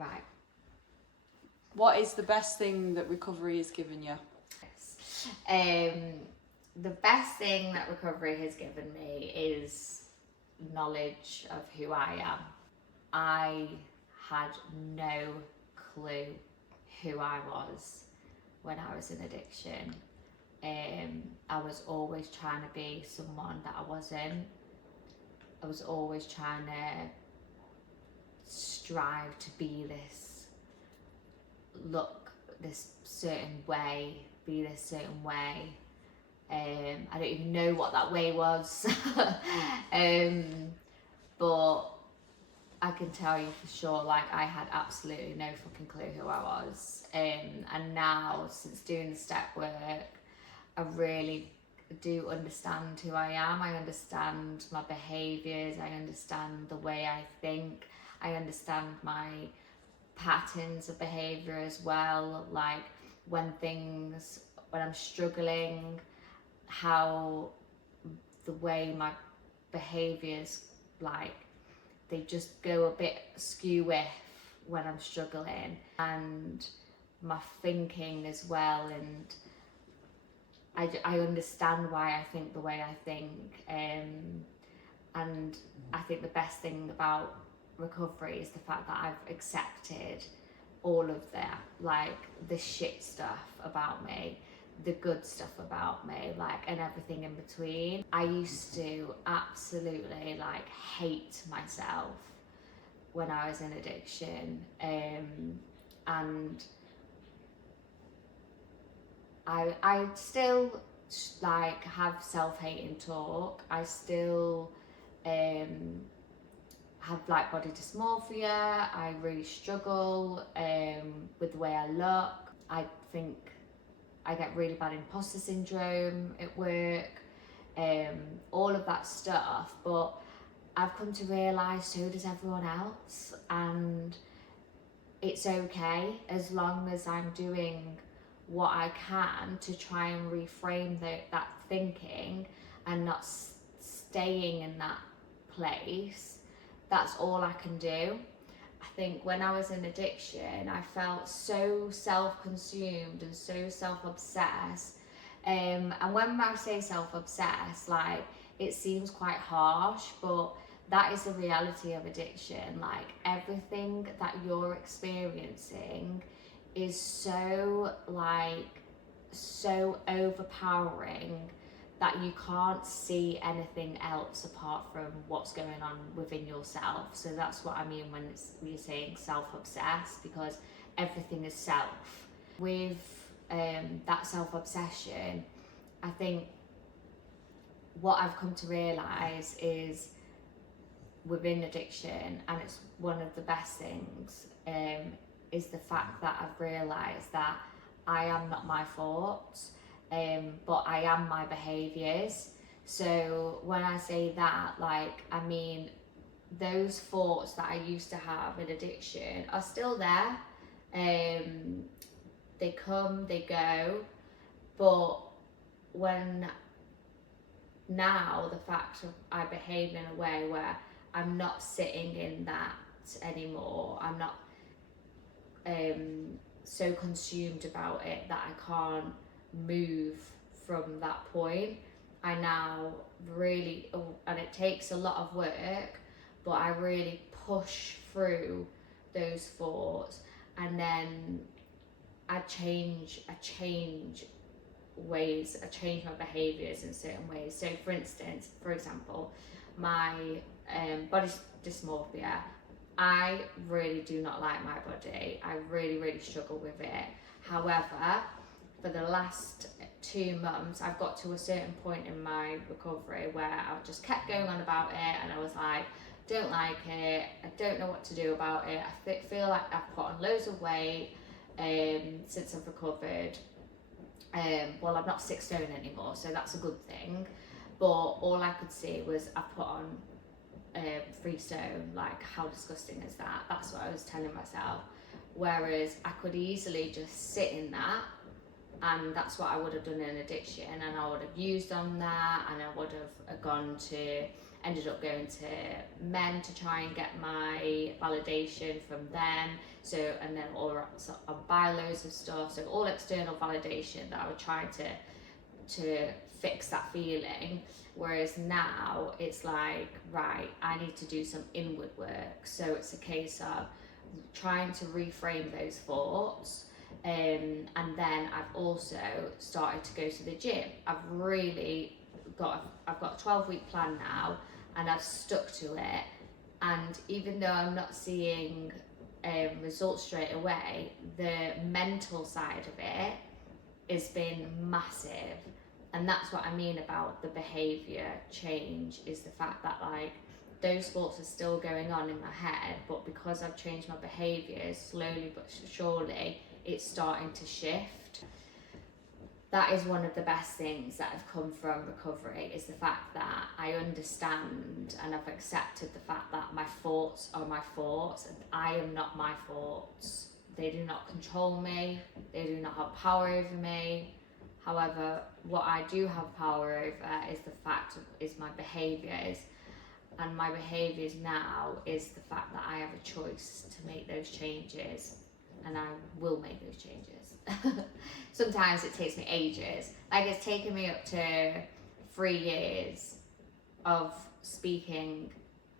Right. What is the best thing that recovery has given you? The best thing that recovery has given me is knowledge of who I am. I had no clue who I was when I was in addiction. I was always trying to be someone that I wasn't. I was always trying to strive to be this certain way, be this certain way. I don't even know what that way was. But I can tell you for sure, like, I had absolutely no fucking clue who I was. And now, since doing the step work, I really do understand who I am. I understand my behaviours, I understand the way I think, I understand my patterns of behaviour as well, like when I'm struggling, how the way my behaviours, like, they just go a bit skew-iff when I'm struggling, and my thinking as well, and I understand why I think the way I think, and I think the best thing about recovery is the fact that I've accepted all of that, like the shit stuff about me, the good stuff about me, like, and everything in between. I used to absolutely, like, hate myself when I was in addiction, and I still, like, have self-hating talk. I still have, like, body dysmorphia. I really struggle with the way I look. I think I get really bad imposter syndrome at work, all of that stuff, but I've come to realise so does everyone else, and it's okay as long as I'm doing what I can to try and reframe that thinking and not staying in that place. That's all I can do. I think when I was in addiction, I felt so self-consumed and so self-obsessed. And when I say self-obsessed, like, it seems quite harsh, but that is the reality of addiction. Like, everything that you're experiencing is so overpowering that you can't see anything else apart from what's going on within yourself. So that's what I mean when we're saying self-obsessed, because everything is self. With that self-obsession, I think what I've come to realise is within addiction, and it's one of the best things, is the fact that I've realised that I am not my thoughts, but I am my behaviours. So when I say that, like, I mean those thoughts that I used to have in addiction are still there. They come, they go, but when now the fact of I behave in a way where I'm not sitting in that anymore, I'm not so consumed about it that I can't move from that point. I now really, and it takes a lot of work, but I really push through those thoughts, and then I change ways, I change my behaviours in certain ways. So for example, my body dysmorphia, I really do not like my body. I really struggle with it. However, for the last 2 months, I've got to a certain point in my recovery where I just kept going on about it, and I was like, don't like it, I don't know what to do about it. I feel like I've put on loads of weight since I've recovered. Well, I'm not 6 stone anymore, so that's a good thing, but all I could see was I put on 3 stone. Like, how disgusting is that? That's what I was telling myself. Whereas I could easily just sit in that and that's what I would have done in addiction, and I would have used on that, and I would have ended up going to men to try and get my validation from them. So, and then I'll buy loads of stuff, so all external validation that I would try to fix that feeling. Whereas now it's like, right, I need to do some inward work. So it's a case of trying to reframe those thoughts. And then I've also started to go to the gym. I've got a 12-week plan now, and I've stuck to it. And even though I'm not seeing results straight away, the mental side of it has been massive. And that's what I mean about the behaviour change, is the fact that like those thoughts are still going on in my head, but because I've changed my behaviours slowly but surely, it's starting to shift. That is one of the best things that have come from recovery, is the fact that I understand and I've accepted the fact that my thoughts are my thoughts and I am not my thoughts. They do not control me, they do not have power over me. However, what I do have power over is my behaviours. And my behaviours now is the fact that I have a choice to make those changes, and I will make those changes. Sometimes it takes me ages. Like, it's taken me up to 3 years of speaking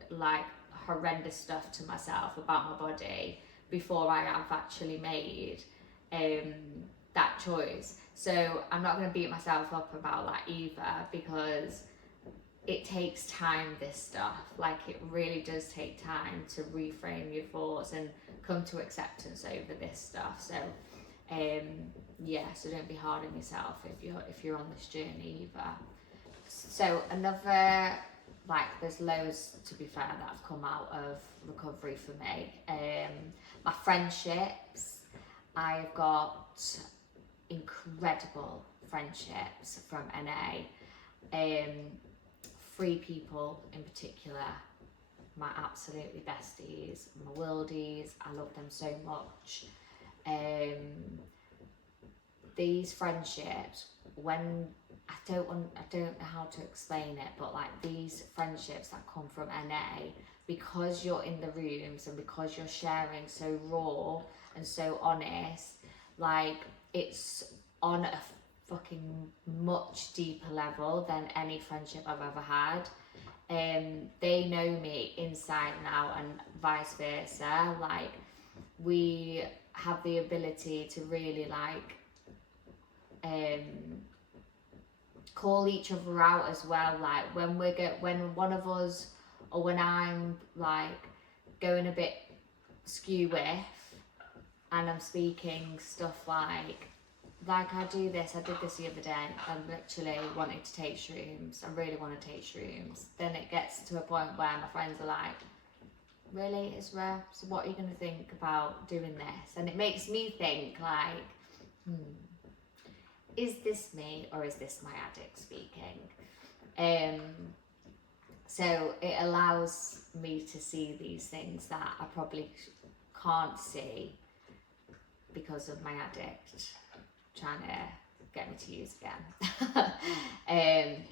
like horrendous stuff to myself about my body before I have actually made that choice. So I'm not going to beat myself up about that either, because it takes time, this stuff. Like, it really does take time to reframe your thoughts and come to acceptance over this stuff. So so don't be hard on yourself if you're on this journey either. So another, like, there's loads, to be fair, that have come out of recovery for me. My friendships, I've got incredible friendships from NA. 3 people in particular, my absolutely besties, my worldies. I love them so much. These friendships, when I don't know how to explain it, but like these friendships that come from NA, because you're in the rooms and because you're sharing so raw and so honest, like, it's on a fucking much deeper level than any friendship I've ever had. They know me inside and out, and vice versa. Like, we have the ability to really like call each other out as well. Like, when one of us, or when I'm like going a bit skew-with and I'm speaking stuff like I did this the other day, I'm literally wanting to take shrooms, I really want to take shrooms, then it gets to a point where my friends are like, really, Isra? So what are you going to think about doing this? And it makes me think like, is this me or is this my addict speaking? So it allows me to see these things that I probably can't see because of my addict trying to get me to use again.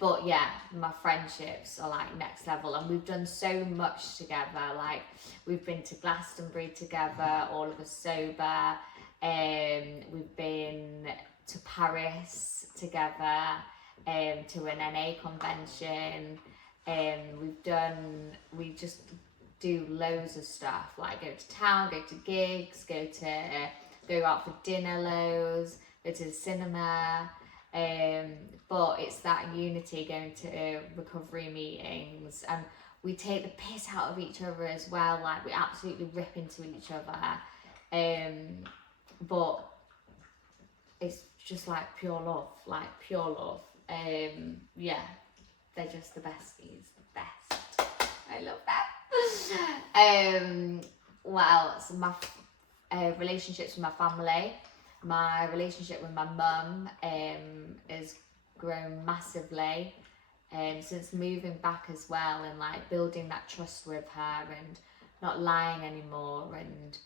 But yeah, my friendships are like next level, and we've done so much together. Like, we've been to Glastonbury together, all of us sober. We've been to Paris together, to an NA convention. We just do loads of stuff, like go to town, go to gigs, go out for dinner loads, go to the cinema. But it's that unity, going to recovery meetings, and we take the piss out of each other as well. Like, we absolutely rip into each other. But it's just like pure love. Yeah, they're just the besties, best. I love that. Well, so my relationships with my family, my relationship with my mum has grown massively since moving back as well, and like building that trust with her and not lying anymore, and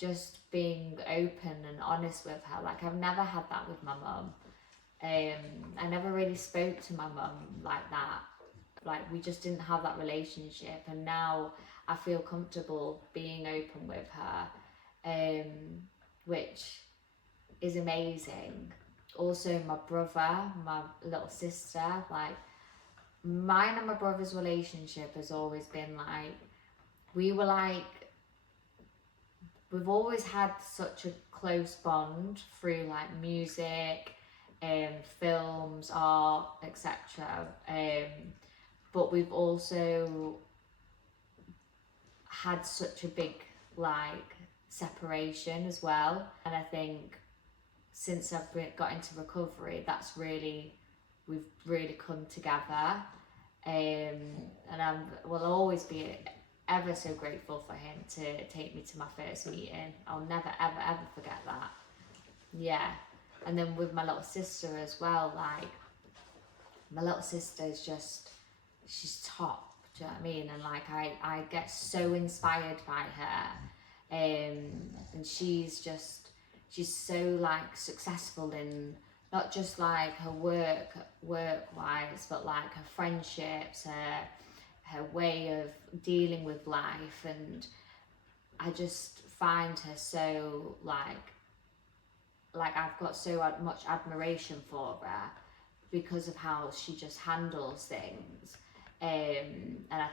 just being open and honest with her. Like, I've never had that with my mum. I never really spoke to my mum like that. Like, we just didn't have that relationship, and now I feel comfortable being open with her, which is amazing. Also, my brother, my little sister, like, mine and my brother's relationship has always been like, we were like, we've always had such a close bond through like music, films, art, etc. But we've also had such a big like separation as well, and I think since I've got into recovery, that's really, we've really come together, and I will always be ever so grateful for him to take me to my first meeting. I'll never ever forget that. Yeah. And then with my little sister as well, like, my little sister is just, she's top, do you know what I mean? And like, I get so inspired by her, and she's so like successful in not just like her work wise, but like her friendships, her way of dealing with life. And I just find her so like I've got so much admiration for her because of how she just handles things. And I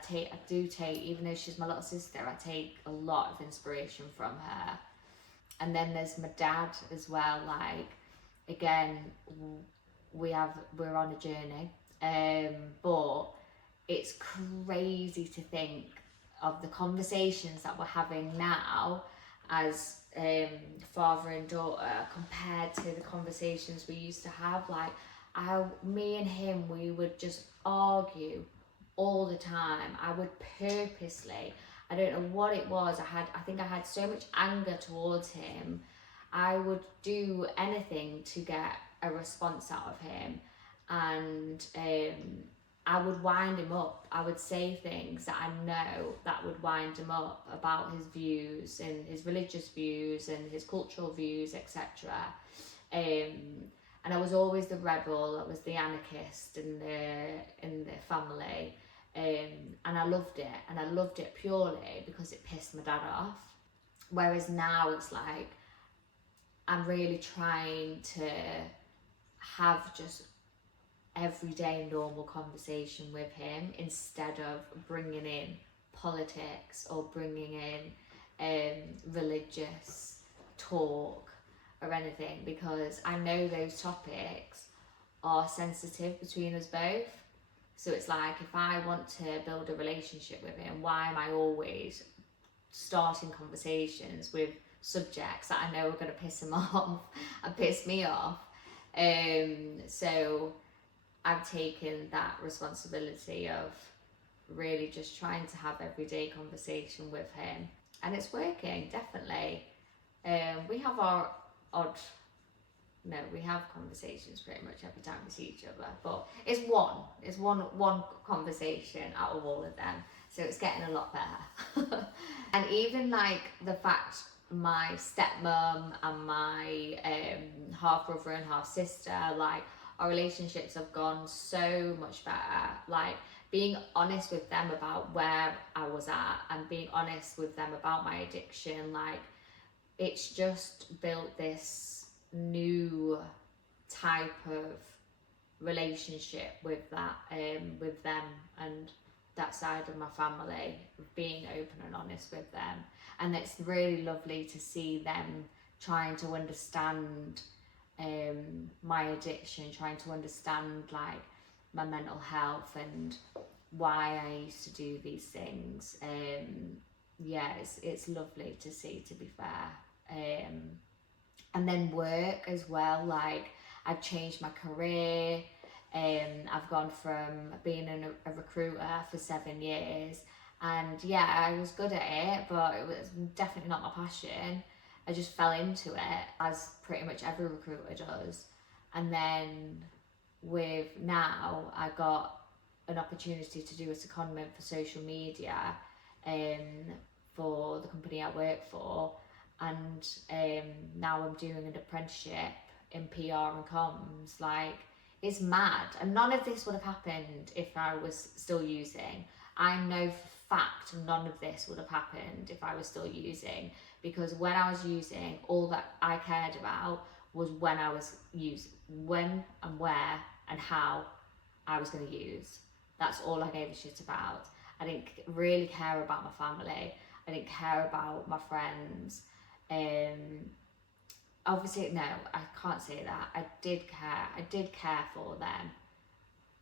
do take, even though she's my little sister, I take a lot of inspiration from her. And then there's my dad as well. Like, again, we're on a journey, but it's crazy to think of the conversations that we're having now as father and daughter compared to the conversations we used to have. Like, me and him, we would just argue all the time. I would purposely, I don't know what it was, I think I had so much anger towards him. I would do anything to get a response out of him, and I would wind him up. I would say things that I know that would wind him up about his views and his religious views and his cultural views, etc. And I was always the rebel. I was the anarchist in the family, and I loved it. And I loved it purely because it pissed my dad off. Whereas now it's like, I'm really trying to have just everyday normal conversation with him instead of bringing in politics or bringing in religious talk or anything, because I know those topics are sensitive between us both. So it's like, if I want to build a relationship with him, why am I always starting conversations with subjects that I know are going to piss him off and piss me off? So I've taken that responsibility of really just trying to have everyday conversation with him, and it's working, definitely. We have our we have conversations pretty much every time we see each other, but it's one conversation out of all of them, so it's getting a lot better. And even like the fact my stepmom and my half brother and half sister, like, our relationships have gone so much better. Like, being honest with them about where I was at and being honest with them about my addiction, like, it's just built this new type of relationship with that, with them and that side of my family, being open and honest with them. And it's really lovely to see them trying to understand my addiction, trying to understand like my mental health and why I used to do these things. Yeah, it's lovely to see, to be fair. And then work as well, like, I've changed my career. I've gone from being a recruiter for 7 years, and yeah, I was good at it, but it was definitely not my passion. I just fell into it, as pretty much every recruiter does. And then with now, I got an opportunity to do a secondment for social media, for the company I work for. And now I'm doing an apprenticeship in PR and comms. Like, it's mad, and none of this would have happened if I was still using. I know for fact none of this would have happened if I was still using, because when I was using, all that I cared about was when I was using, when and where and how I was going to use. That's all I gave a shit about. I didn't really care about my family. I didn't care about my friends. Obviously, no, I can't say that. I did care. I did care for them.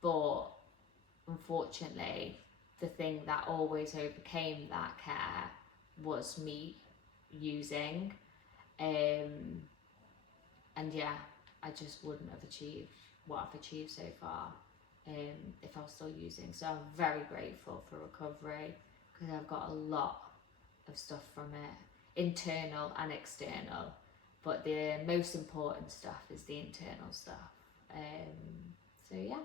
But unfortunately, the thing that always overcame that care was me using. And yeah, I just wouldn't have achieved what I've achieved so far if I was still using. So I'm very grateful for recovery, because I've got a lot of stuff from it, internal and external. But the most important stuff is the internal stuff. So yeah.